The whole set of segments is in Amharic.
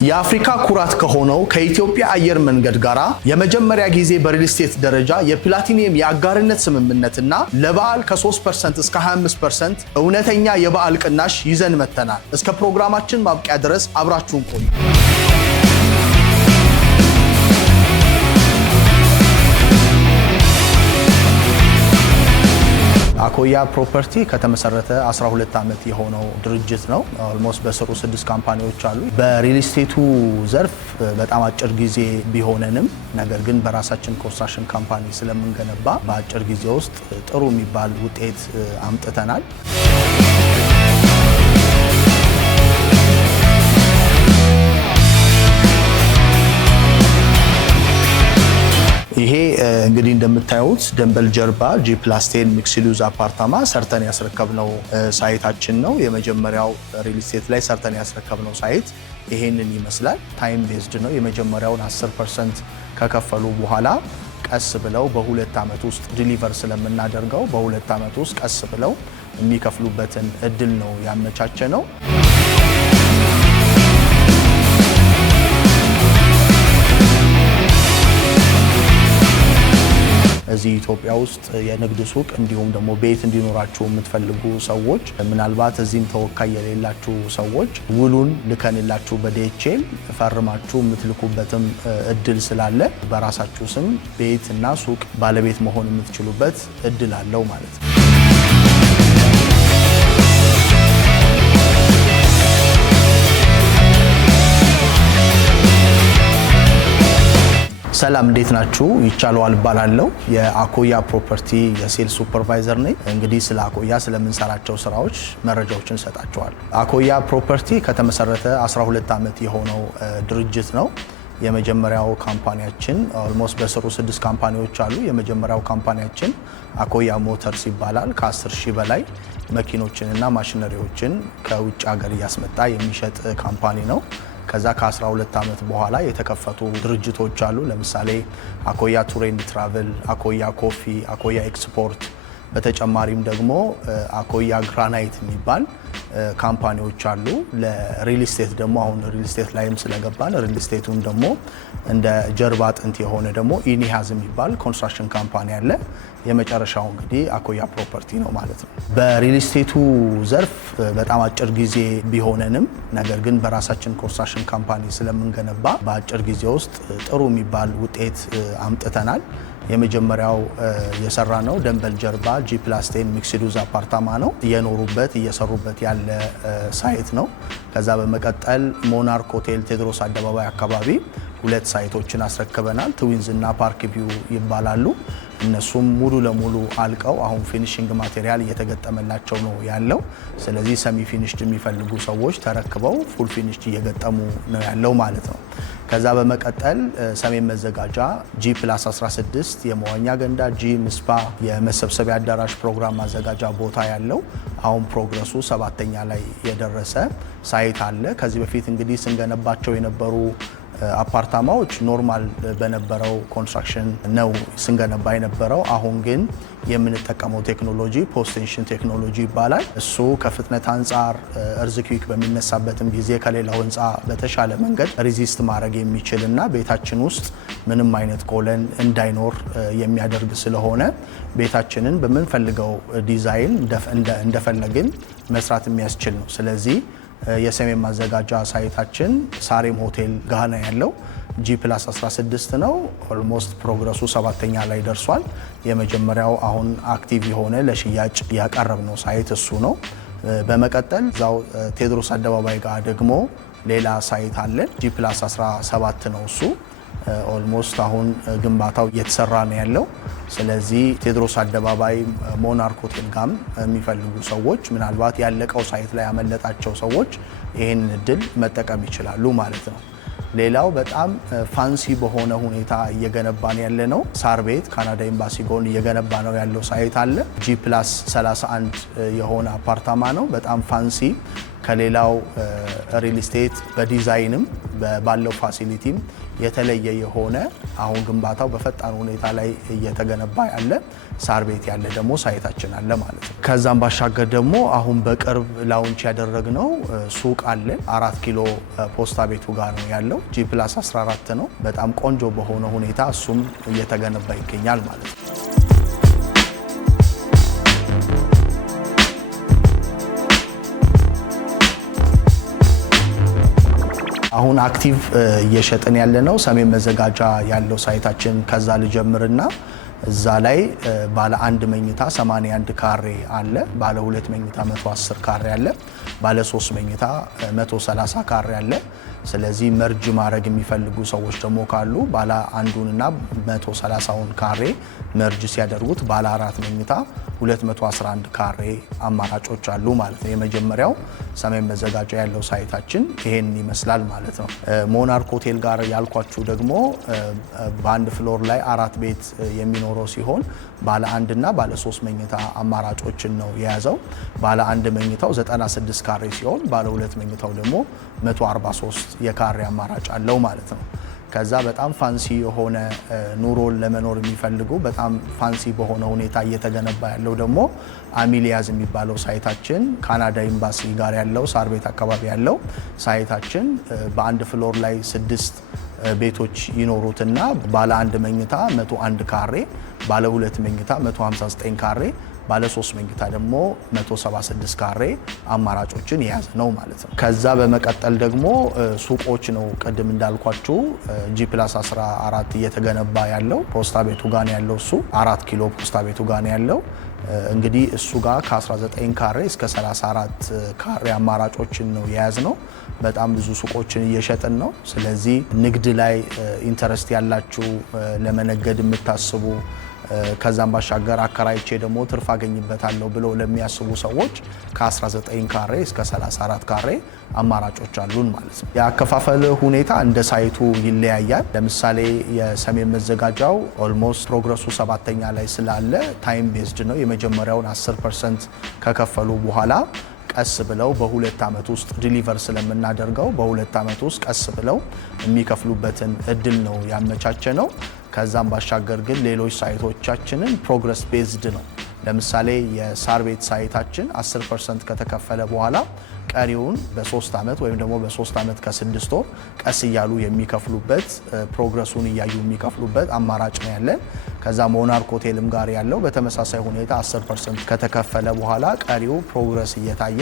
የአፍሪካ ኩራት ከሆነው ከኢትዮጵያ አየር መንገድ ጋራ የመጀመሪያ ጊዜ በሪል ስቴት ደረጃ የፕላቲኒየም የአጋርነት ስምምነትና ለበዓል ከ3% እስከ 25% እውነተኛ የበዓል ቅናሽ ይዘን መተናል። እስከ ፕሮግራማችን ማብቂያ ድረስ አብራችሁን ቆዩ። አኮያ ፕሮፐርቲ ከተመሰረተ 12 ዓመት የሆነው ድርጅት ነው። ኦልሞስት በስሩ 6 ካምፓኒዎች አሉ። በሪል ስቴቱ ዘርፍ በጣም አጭር ጊዜ ቢሆነንም ነገር ግን በራሳችን ኮንስትራክሽን ካምፓኒ ስለምንገነባ በአጭር ጊዜ ውስጥ ጥሩ የሚባል ውጤት አምጥተናል። ይሄ እንግዲህ እንደምታዩት ደንበል ጀርባ G+10 ሚክስድ ዩዝ አፓርታማ ሰርተን ያስረከብነው ሳይታችን ነው። የመጀመሪያው ሪል ስቴት ላይ ሰርተን ያስረከብነው ሳይት ይሄንን ይመስላል። ታይም ቤዝድ ነው። የመጀመሪያውን 10% ከከፈሉ በኋላ ቀስ ብለው በሁለት ዓመት ውስጥ ዲሊቨር ስለምናደርገው በሁለት ዓመት ውስጥ ቀስ ብለው የሚከፍሉበትን እድል ነው ያመቻቸ ነው። እዚህ ኢትዮጵያ ውስጥ የንግድ ሱቅ እንዲሁም ደግሞ ቤት እንዲኖራችሁ የምትፈልጉ ሰዎች ምናልባት እዚህም ተወካይ የሌላችሁ ሰዎች ውሉን ልከንላችሁ በዲኤችኤል ፈርማችሁ የምትልኩበትም እድል ስላለ በራሳችሁ ስም ቤት እና ሱቅ ባለቤት መሆን የምትችሉበት እድል አለው ማለት ነው። ሰላም እንዴት ናችሁ? ይቻለዋል እባላለሁ። የአኮያ ፕሮፐርቲ የሴልስ ሱፐርቫይዘር ነኝ። እንግዲህ ስለ አኮያ ስለምንሰራቸው ስራዎች መረጃዎችን ሰጣቸዋለሁ። አኮያ ፕሮፐርቲ ከተመሰረተ 12 ዓመት የሆነው ድርጅት ነው። የመጀመሪያው ካምፓኒያችን ኦልሞስት በስሩ 6 ካምፓኒዎች አሉ። የመጀመሪያው ካምፓኒያችን አኮያ ሞተርስ ይባላል። ከ10,000 በላይ መኪኖችንና ማሽነሪዎችን ከውጭ ሀገር እያስመጣ የሚሸጥ ካምፓኒ ነው። ከዛ ከ12 ዓመት በኋላ የተከፈቱ ድርጅቶች አሉ። ለምሳሌ አኮያ ቱር ኤንድ ትራቨል፣ አኮያ ኮፊ፣ አኮያ ኤክስፖርት፣ በተጨማሪም ደግሞ አኮያ ግራናይት የሚባል ካምፓኒዎች አሉ። ለሪል ስቴት ደግሞ አሁን ሪል ስቴት ላይም ስለገባን ሪል ስቴቱን ደግሞ እንደ ጀርባ አጥንት የሆነ ደግሞ ኢኒሃዝ የሚባል ኮንስትራክሽን ካምፓኒ አለ። የመጨረሻው እንግዲህ አኮያ ፕሮፐርቲ ነው ማለት ነው። በሪል ስቴቱ ዘርፍ በጣም አጭር ጊዜ ቢሆነንም ነገር ግን በራሳችን ኮንስትራክሽን ካምፓኒ ስለምንገነባ በአጭር ጊዜ ውስጥ ጥሩ የሚባል ውጤት አምጥተናል። የመጀመሪያው የሰራ ነው ደንበል ጀርባ G+10 ሚክስድ ዩዝ አፓርታማ ነው። እየኖሩበት እየሰሩበት ያለ ሳይት ነው። ከዛ በመቀጠል ሞናርክ ሆቴል ቴዎድሮስ አደባባይ አካባቢ 2 ሳይቶችን አስረክበናል። ትዊንዝ እና ፓርክ ቪው ይባላሉ። እነሱም ሙሉ ለሙሉ አልቀው አሁን ፊኒሺንግ ማቴሪያል እየተገጠመላቸው ነው ያለው። ስለዚህ ሰሚ ፊኒሽድ የሚፈልጉ ሰዎች ተረክበው ፉል ፊኒሽድ እየገጠሙ ነው ያለው ማለት ነው። ከዛ በመቀጠል ሰሜን መዘጋጃ G+16 የመዋኛ ገንዳ፣ ጂም፣ ስፓ፣ የመሰብሰቢያ አዳራሽ፣ ፕሮግራም ማዘጋጃ ቦታ ያለው አሁን ፕሮግረሱ 7ኛ ላይ የደረሰ ሳይት አለ። ከዚህ በፊት እንግዲህ ስንገነባቸው የነበሩ አፓርታማዎች ኖርማል በነበረው ኮንስትራክሽን ነው ስንገነባ የነበረው። አሁን ግን የምንጠቀመው ቴክኖሎጂ ፖስት ቴንሽን ቴክኖሎጂ ይባላል። እሱ ከፍጥነት አንጻር እርዝክዊክ በሚነሳበትም ጊዜ ከሌላው ህንፃ በተሻለ መንገድ ሪዚስት ማድረግ የሚችል እና ቤታችን ውስጥ ምንም አይነት ኮለን እንዳይኖር የሚያደርግ ስለሆነ ቤታችንን በምንፈልገው ዲዛይን እንደፈለግን መስራት የሚያስችል ነው። ስለዚህ የሰሜን ማዘጋጃ ሳይታችን ሳሬም ሆቴል ጋር ያለው G+16 ነው። ኦልሞስት ፕሮግረሱ 7ኛ ላይ ደርሷል። የመጀመሪያው አሁን አክቲቭ የሆነ ለሽያጭ ያቀረብነው ሳይት እሱ ነው። በመቀጠል እዛው ቴዎድሮስ አደባባይ ጋር ደግሞ ሌላ ሳይት አለን። G+17 ነው እሱ። ኦልሞስት አሁን ግንባታው እየተሰራ ነው ያለው። ስለዚህ ቴዎድሮስ አደባባይ ሞናርክ ሆቴል ጋም የሚፈልጉ ሰዎች ምናልባት ያለቀው ሳይት ላይ ያመለጣቸው ሰዎች ይህን እድል መጠቀም ይችላሉ ማለት ነው። ሌላው በጣም ፋንሲ በሆነ ሁኔታ እየገነባን ያለ ነው ሳር ቤት ካናዳ ኤምባሲ ጎን እየገነባ ነው ያለው ሳይት አለ። G+31 የሆነ አፓርታማ ነው። በጣም ፋንሲ ከሌላው ሪል ስቴት በዲዛይንም ባለው ፋሲሊቲም የተለየ የሆነ አሁን ግንባታው በፈጣን ሁኔታ ላይ እየተገነባ ያለ ሳር ቤት ያለ ደግሞ ሳይታችን አለ ማለት ነው። ከዛም ባሻገር ደግሞ አሁን በቅርብ ላውንች ያደረግነው ሱቅ አለ 4 ኪሎ ፖስታ ቤቱ ጋር ነው ያለው። G+14 ነው። በጣም ቆንጆ በሆነ ሁኔታ እሱም እየተገነባ ይገኛል ማለት ነው። አሁን አክቲቭ እየሸጥን ያለነው ሰሜን መዘጋጃ ያለው ሳይታችን ከዛ ልጀምርና እዛ ላይ ባለ 1 መኝታ 81 ካሬ አለ፣ ባለ 2 መኝታ 110 ካሬ አለ፣ ባለ 3 መኝታ 130 ካሬ አለ። ስለዚህ መርጅ ማድረግ የሚፈልጉ ሰዎች ደግሞ ካሉ ባለ አንዱንና 130ውን ካሬ መርጅ ሲያደርጉት ባለ 4 መኝታ 211 ካሬ አማራጮች አሉ ማለት ነው። የመጀመሪያው ሰሜን መዘጋጃ ያለው ሳይታችን ይሄን ይመስላል ማለት ነው። ሞናርክ ሆቴል ጋር ያልኳችሁ ደግሞ በአንድ ፍሎር ላይ 4 ቤት የሚኖረው ሲሆን ባለ 1 እና ባለ 3 መኝታ አማራጮችን ነው የያዘው። ባለ 1 መኝታው 96 ካሬ ሲሆን ባለ 2 መኝታው ደግሞ 143 የካሬ አማራጭ አለው ማለት ነው። ከዛ በጣም ፋንሲ የሆነ ኑሮን ለመኖር የሚፈልጉ በጣም ፋንሲ በሆነ ሁኔታ እየተገነባ ያለው ደግሞ አሚሊያዝ የሚባለው ሳይታችን ካናዳ ኤምባሲ ጋር ያለው ሳር ቤት አካባቢ ያለው ሳይታችን በአንድ ፍሎር ላይ 6 ቤቶች ይኖሩትና ባለ 1 መኝታ 101 ካሬ፣ ባለ 2 መኝታ 159 ካሬ፣ ባለ 3 መኝታ ደግሞ 176 ካሬ አማራጮችን የያዘ ነው ማለት ነው። ከዛ በመቀጠል ደግሞ ሱቆች ነው። ቅድም እንዳልኳችሁ G+14 እየተገነባ ያለው ፖስታ ቤቱ ጋር ያለው እሱ 4 ኪሎ ፖስታ ቤቱ ጋር ያለው እንግዲህ እሱ ጋር ከ19 ካሬ እስከ 34 ካሬ አማራጮችን ነው የያዝ ነው። በጣም ብዙ ሱቆችን እየሸጥን ነው። ስለዚህ ንግድ ላይ ኢንተረስት ያላችሁ ለመነገድ የምታስቡ ከዛም ባሻገር አከራይቼ ደግሞ ትርፍ አገኝበታለሁ ብለው ለሚያስቡ ሰዎች ከ19 ካሬ እስከ 34 ካሬ አማራጮች አሉን ማለት ነው። የአከፋፈል ሁኔታ እንደ ሳይቱ ይለያያል። ለምሳሌ የሰሜን መዘጋጃው ኦልሞስት ፕሮግረሱ 7ኛ ላይ ስላለ ታይም ቤዝድ ነው። የመጀመሪያውን 10% ከከፈሉ በኋላ ቀስ ብለው በ2 ዓመት ውስጥ ዲሊቨር ስለምናደርገው በ2 ዓመት ውስጥ ቀስ ብለው የሚከፍሉበትን እድል ነው ያመቻቸ ነው። ከዛም ባሻገር ግን ሌሎች ሳይቶቻችንን ፕሮግረስ ቤዝድ ነው። ለምሳሌ የሳር ቤት ሳይታችን 10% ከተከፈለ በኋላ ቀሪውን በ3 ዓመት ወይም ደግሞ በ3 ዓመት ከ6 ወር ቀስ እያሉ የሚከፍሉበት ፕሮግረሱን እያዩ የሚከፍሉበት አማራጭ ነው ያለን። ከዛ ሞናርክ ሆቴልም ጋር ያለው በተመሳሳይ ሁኔታ 10% ከተከፈለ በኋላ ቀሪው ፕሮግረስ እየታየ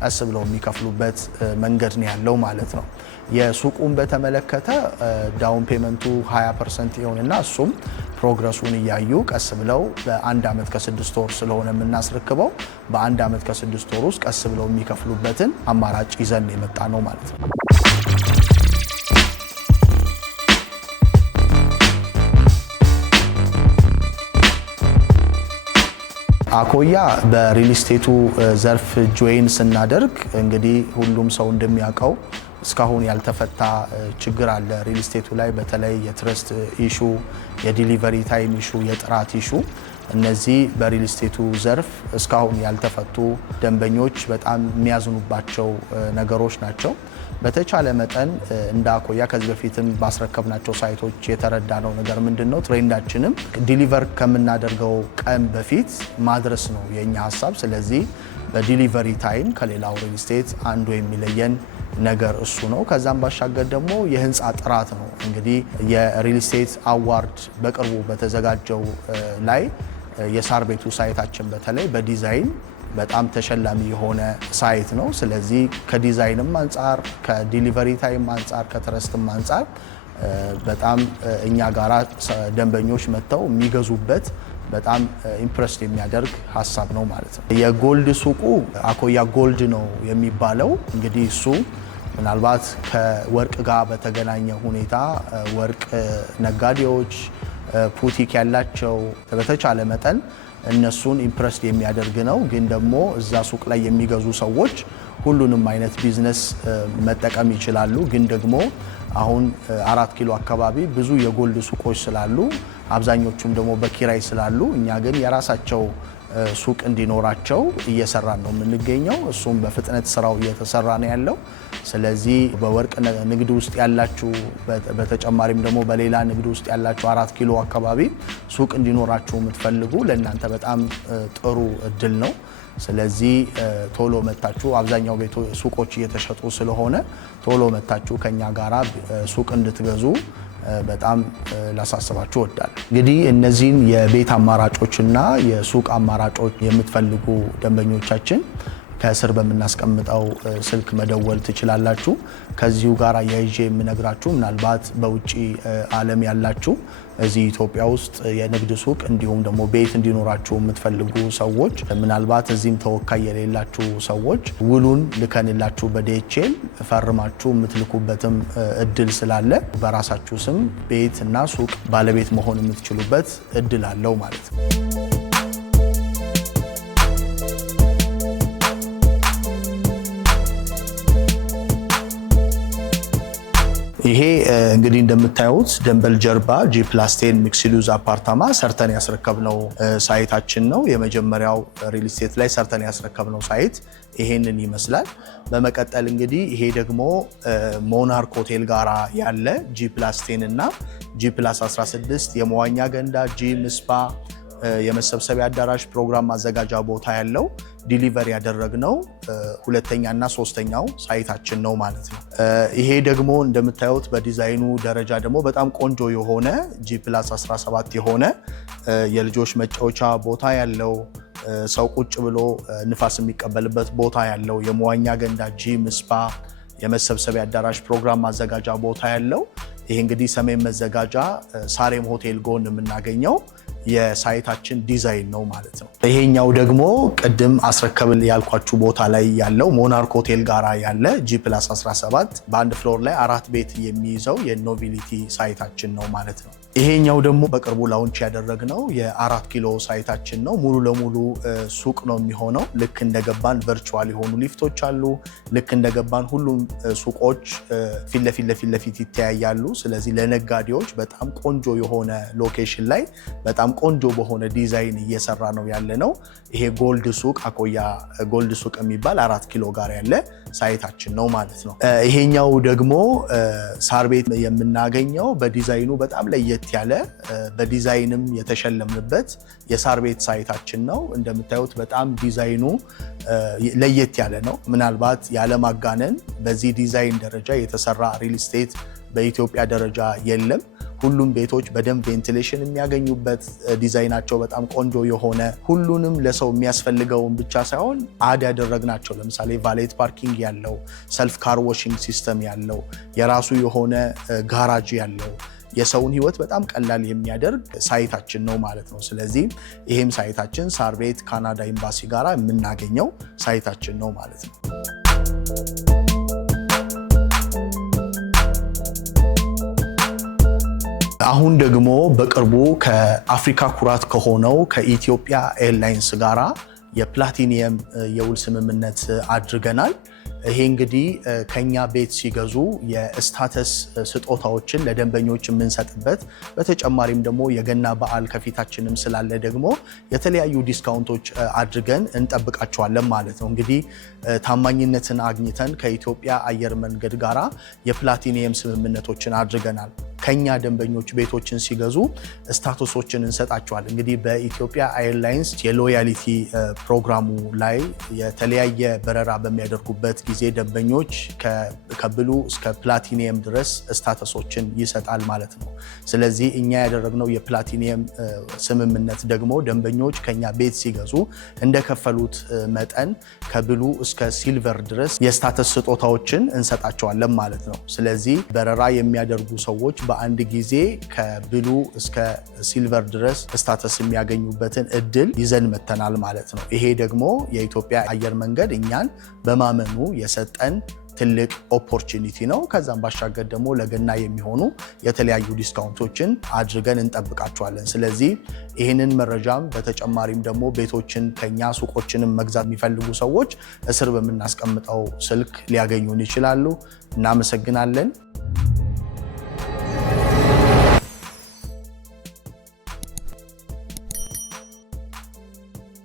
ቀስ ብለው የሚከፍሉበት መንገድ ነው ያለው ማለት ነው። የሱቁን በተመለከተ ዳውን ፔመንቱ 20% ይሆንና እሱም ፕሮግረሱን እያዩ ቀስ ብለው በ1 ዓመት ከ6 ወር ስለሆነ የምናስረክበው በ1 ዓመት ከ6 ወር ውስጥ ቀስ ብለው የሚከፍሉበትን አማራጭ ይዘን የመጣ ነው ማለት ነው። አኮያ በሪል ስቴቱ ዘርፍ ጆይን ስናደርግ እንግዲህ ሁሉም ሰው እንደሚያውቀው እስካሁን ያልተፈታ ችግር አለ ሪል ስቴቱ ላይ። በተለይ የትረስት ኢሹ፣ የዲሊቨሪ ታይም ኢሹ፣ የጥራት ኢሹ፣ እነዚህ በሪል ስቴቱ ዘርፍ እስካሁን ያልተፈቱ ደንበኞች በጣም የሚያዝኑባቸው ነገሮች ናቸው። በተቻለ መጠን እንደ አኮያ ከዚህ በፊትም ባስረከብናቸው ሳይቶች የተረዳነው ነገር ምንድነው፣ ትሬንዳችንም ዲሊቨር ከምናደርገው ቀን በፊት ማድረስ ነው የኛ ሀሳብ። ስለዚህ በዲሊቨሪ ታይም ከሌላው ሪል ስቴት አንዱ የሚለየን ነገር እሱ ነው። ከዛም ባሻገር ደግሞ የህንፃ ጥራት ነው። እንግዲህ የሪል ስቴት አዋርድ በቅርቡ በተዘጋጀው ላይ የሳር ቤቱ ሳይታችን በተለይ በዲዛይን በጣም ተሸላሚ የሆነ ሳይት ነው። ስለዚህ ከዲዛይንም አንጻር፣ ከዲሊቨሪ ታይም አንጻር፣ ከትረስትም አንጻር በጣም እኛ ጋራ ደንበኞች መጥተው የሚገዙበት በጣም ኢምፕረስድ የሚያደርግ ሀሳብ ነው ማለት ነው። የጎልድ ሱቁ አኮያ ጎልድ ነው የሚባለው። እንግዲህ እሱ ምናልባት ከወርቅ ጋር በተገናኘ ሁኔታ ወርቅ ነጋዴዎች ፑቲክ ያላቸው በተቻለ መጠን እነሱን ኢምፕረስድ የሚያደርግ ነው። ግን ደግሞ እዛ ሱቅ ላይ የሚገዙ ሰዎች ሁሉንም አይነት ቢዝነስ መጠቀም ይችላሉ። ግን ደግሞ አሁን 4 ኪሎ አካባቢ ብዙ የጎልድ ሱቆች ስላሉ አብዛኞቹም ደግሞ በኪራይ ስላሉ እኛ ግን የራሳቸው ሱቅ እንዲኖራቸው እየሰራን ነው የምንገኘው። እሱም በፍጥነት ስራው እየተሰራ ነው ያለው። ስለዚህ በወርቅ ንግድ ውስጥ ያላችሁ በተጨማሪም ደግሞ በሌላ ንግድ ውስጥ ያላችሁ 4 ኪሎ አካባቢ ሱቅ እንዲኖራችሁ የምትፈልጉ ለእናንተ በጣም ጥሩ እድል ነው። ስለዚህ ቶሎ መታችሁ አብዛኛው ሱቆች እየተሸጡ ስለሆነ ቶሎ መታችሁ ከኛ ጋራ ሱቅ እንድትገዙ በጣም ላሳስባችሁ እወዳለሁ። እንግዲህ እነዚህን የቤት አማራጮችና የሱቅ አማራጮች የምትፈልጉ ደንበኞቻችን ከስር በመናስቀምጠው ስልክ መደወል ትችላላችሁ። ከዚሁ ጋር ያይዤ የምነግራችሁ ምናልባት በውጪ ዓለም ያላችሁ እዚህ ኢትዮጵያ ውስጥ የንግድ ሱቅ እንዲሁም ደግሞ ቤት እንዲኖራችሁ የምትፈልጉ ሰዎች ምናልባት እዚህም ተወካይ የሌላችሁ ሰዎች ውሉን ልከንላችሁ በዲኤችኤል ፈርማችሁ የምትልኩበትም እድል ስላለ በራሳችሁ ስም ቤት እና ሱቅ ባለቤት መሆን የምትችሉበት እድል አለው ማለት ነው። ይሄ እንግዲህ እንደምታዩት ደንበል ጀርባ G+10 ሚክስድ ዩዝ አፓርታማ ሰርተን ያስረከብነው ሳይታችን ነው። የመጀመሪያው ሪል ስቴት ላይ ሰርተን ያስረከብነው ሳይት ይሄንን ይመስላል። በመቀጠል እንግዲህ ይሄ ደግሞ ሞናርክ ሆቴል ጋራ ያለ G+10 እና G+16 የመዋኛ ገንዳ፣ ጂም፣ ስፓ፣ የመሰብሰቢያ አዳራሽ፣ ፕሮግራም ማዘጋጃ ቦታ ያለው ዲሊቨር ያደረግነው ሁለተኛና ሶስተኛው ሳይታችን ነው ማለት ነው። ይሄ ደግሞ እንደምታዩት በዲዛይኑ ደረጃ ደግሞ በጣም ቆንጆ የሆነ G+17 የሆነ የልጆች መጫወቻ ቦታ ያለው ሰው ቁጭ ብሎ ንፋስ የሚቀበልበት ቦታ ያለው የመዋኛ ገንዳ፣ ጂም፣ ስፓ፣ የመሰብሰቢያ አዳራሽ፣ ፕሮግራም ማዘጋጃ ቦታ ያለው ይሄ እንግዲህ ሰሜን መዘጋጃ ሳሬም ሆቴል ጎን የምናገኘው የሳይታችን ዲዛይን ነው ማለት ነው። ይሄኛው ደግሞ ቅድም አስረከብል ያልኳችሁ ቦታ ላይ ያለው ሞናርክ ሆቴል ጋራ ያለ G+17 በአንድ ፍሎር ላይ 4 ቤት የሚይዘው የኖቪሊቲ ሳይታችን ነው ማለት ነው። ይሄኛው ደግሞ በቅርቡ ላውንች ያደረግነው የ4 ኪሎ ሳይታችን ነው። ሙሉ ለሙሉ ሱቅ ነው የሚሆነው። ልክ እንደገባን ቨርቹዋል የሆኑ ሊፍቶች አሉ። ልክ እንደገባን ሁሉም ሱቆች ፊት ለፊት ይተያያሉ። ስለዚህ ለነጋዴዎች በጣም ቆንጆ የሆነ ሎኬሽን ላይ በጣም ቆንጆ በሆነ ዲዛይን እየሰራ ነው ያለ ነው። ይሄ ጎልድ ሱቅ አኮያ ጎልድ ሱቅ የሚባል 4 ኪሎ ጋር ያለ ሳይታችን ነው ማለት ነው። ይሄኛው ደግሞ ሳር ቤት የምናገኘው በዲዛይኑ በጣም ለየት ያለ በዲዛይንም የተሸለምንበት የሳር ቤት ሳይታችን ነው። እንደምታዩት በጣም ዲዛይኑ ለየት ያለ ነው። ምናልባት ያለማጋነን በዚህ ዲዛይን ደረጃ የተሰራ ሪል ስቴት በኢትዮጵያ ደረጃ የለም። ሁሉም ቤቶች በደንብ ቬንቲሌሽን የሚያገኙበት ዲዛይናቸው በጣም ቆንጆ የሆነ ሁሉንም ለሰው የሚያስፈልገውን ብቻ ሳይሆን አድ ያደረግናቸው ለምሳሌ ቫሌት ፓርኪንግ ያለው፣ ሰልፍ ካር ዋሺንግ ሲስተም ያለው፣ የራሱ የሆነ ጋራጅ ያለው የሰውን ህይወት በጣም ቀላል የሚያደርግ ሳይታችን ነው ማለት ነው። ስለዚህ ይሄም ሳይታችን ሳር ቤት ካናዳ ኤምባሲ ጋራ የምናገኘው ሳይታችን ነው ማለት ነው። አሁን ደግሞ በቅርቡ ከአፍሪካ ኩራት ከሆነው ከኢትዮጵያ ኤርላይንስ ጋራ የፕላቲኒየም የውል ስምምነት አድርገናል። ይሄ እንግዲህ ከኛ ቤት ሲገዙ የስታተስ ስጦታዎችን ለደንበኞች የምንሰጥበት በተጨማሪም ደግሞ የገና በዓል ከፊታችንም ስላለ ደግሞ የተለያዩ ዲስካውንቶች አድርገን እንጠብቃቸዋለን ማለት ነው። እንግዲህ ታማኝነትን አግኝተን ከኢትዮጵያ አየር መንገድ ጋራ የፕላቲኒየም ስምምነቶችን አድርገናል። ከኛ ደንበኞች ቤቶችን ሲገዙ ስታተሶችን እንሰጣቸዋል። እንግዲህ በኢትዮጵያ ኤርላይንስ የሎያሊቲ ፕሮግራሙ ላይ የተለያየ በረራ በሚያደርጉበት ጊዜ ደንበኞች ከብሉ እስከ ፕላቲኒየም ድረስ ስታተሶችን ይሰጣል ማለት ነው። ስለዚህ እኛ ያደረግነው የፕላቲኒየም ስምምነት ደግሞ ደንበኞች ከኛ ቤት ሲገዙ እንደከፈሉት መጠን ከብሉ እስከ ሲልቨር ድረስ የስታተስ ስጦታዎችን እንሰጣቸዋለን ማለት ነው። ስለዚህ በረራ የሚያደርጉ ሰዎች በአንድ ጊዜ ከብሉ እስከ ሲልቨር ድረስ ስታተስ የሚያገኙበትን እድል ይዘን መተናል ማለት ነው። ይሄ ደግሞ የኢትዮጵያ አየር መንገድ እኛን በማመኑ የሰጠን ትልቅ ኦፖርቹኒቲ ነው። ከዛም ባሻገር ደግሞ ለገና የሚሆኑ የተለያዩ ዲስካውንቶችን አድርገን እንጠብቃቸዋለን። ስለዚህ ይህንን መረጃም በተጨማሪም ደግሞ ቤቶችን ከኛ ሱቆችንም መግዛት የሚፈልጉ ሰዎች እስር በምናስቀምጠው ስልክ ሊያገኙን ይችላሉ። እናመሰግናለን።